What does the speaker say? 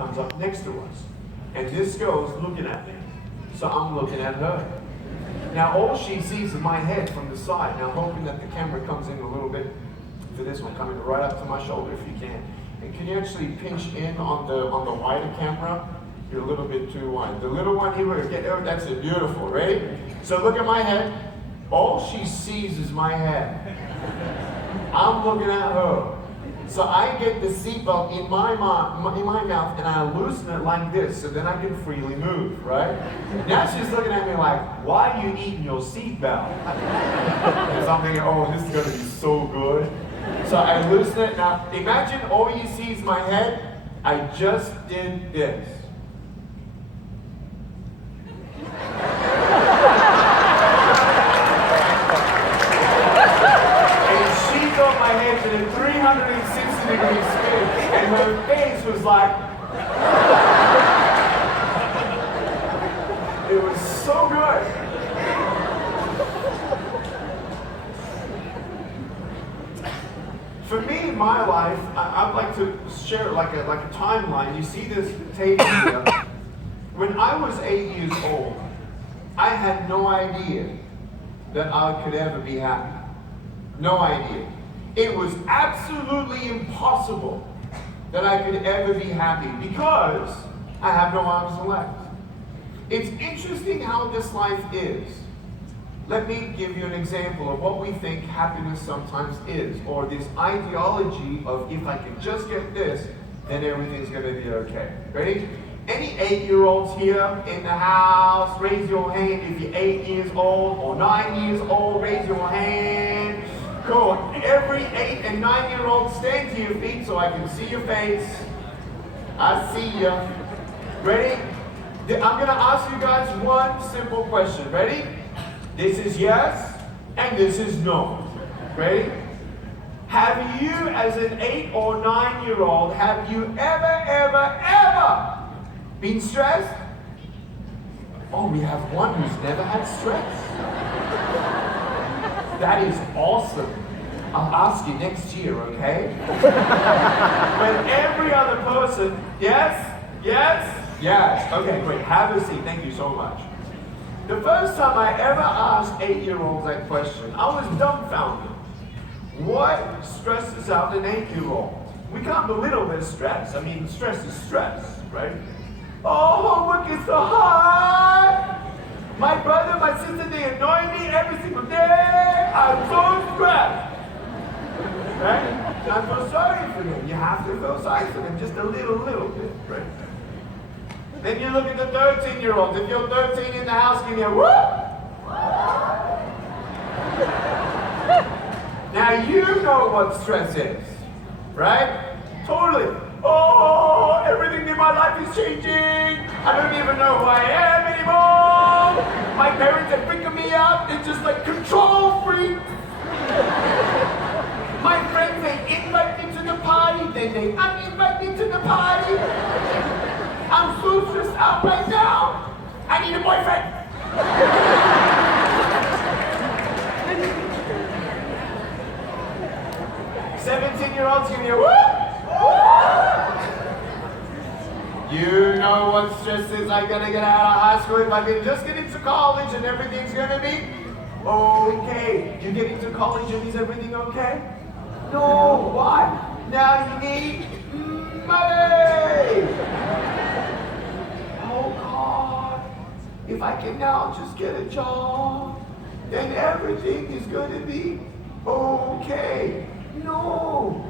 comes up next to us. And this girl's looking at me. So I'm looking at her. Now all she sees is my head from the side. Now hoping that the camera comes in a little bit for this one, coming right up to my shoulder if you can. And can you actually pinch in on the wider camera? You're a little bit too wide. The little one here, oh, that's it, beautiful, ready? So look at my head. All she sees is my head. I'm looking at her. So I get the seatbelt in my mouth and I loosen it like this so then I can freely move, right? Now she's looking at me like, why are you eating your seatbelt? Because I'm thinking, oh, this is going to be so good. So I loosen it. Now imagine all you see is my head. I just did this. My head did a 360-degree spin, and her face was like, it was so good. For me, in my life, I'd like to share like a timeline. You see this table here. When I was 8 years old, I had no idea that I could ever be happy. No idea. It was absolutely impossible that I could ever be happy because I have no arms and legs. It's interesting how this life is. Let me give you an example of what we think happiness sometimes is, or this ideology of if I can just get this, then everything's going to be okay. Ready? Any 8-year-olds here in the house, raise your hand if you're 8 years old or 9 years old, raise your hand. Cool. Every 8 and 9-year-old, stand to your feet so I can see your face. I see you. Ready? I'm going to ask you guys one simple question. Ready? This is yes, and this is no. Ready? Have you, as an 8 or 9-year-old, have you ever been stressed? Oh, we have one who's never had stress. That is awesome. I'll ask you next year, okay? But every other person, yes, yes, yes. Okay, great. Have a seat. Thank you so much. The first time I ever asked 8-year-olds that question, I was dumbfounded. What stresses out an 8-year-old? We can't belittle their stress. I mean, stress is stress, right? Oh, homework is so hard. My brother, my sister, they annoy me every single day. I'm so stressed. Right? I feel sorry for them. You have to feel sorry for them just a little bit, right? Then you look at the 13-year-olds. If you're 13 in the house, give me a whoop. Now you know what stress is, right? Totally. Oh, everything in my life is changing. I don't even know who I am anymore. My parents are freaking me out. They're just like control freaks. My friends, they invite me to the party, then they uninvite me to the party. I'm so stressed out right now. I need a boyfriend. 17-year-olds, give me a whoop. You know what stress is. I gotta get out of high school. If I can just get into college and everything's gonna be okay. You get into college and is everything okay? No, why? Now you need money. Oh God, if I can now just get a job, then everything is gonna be okay. No.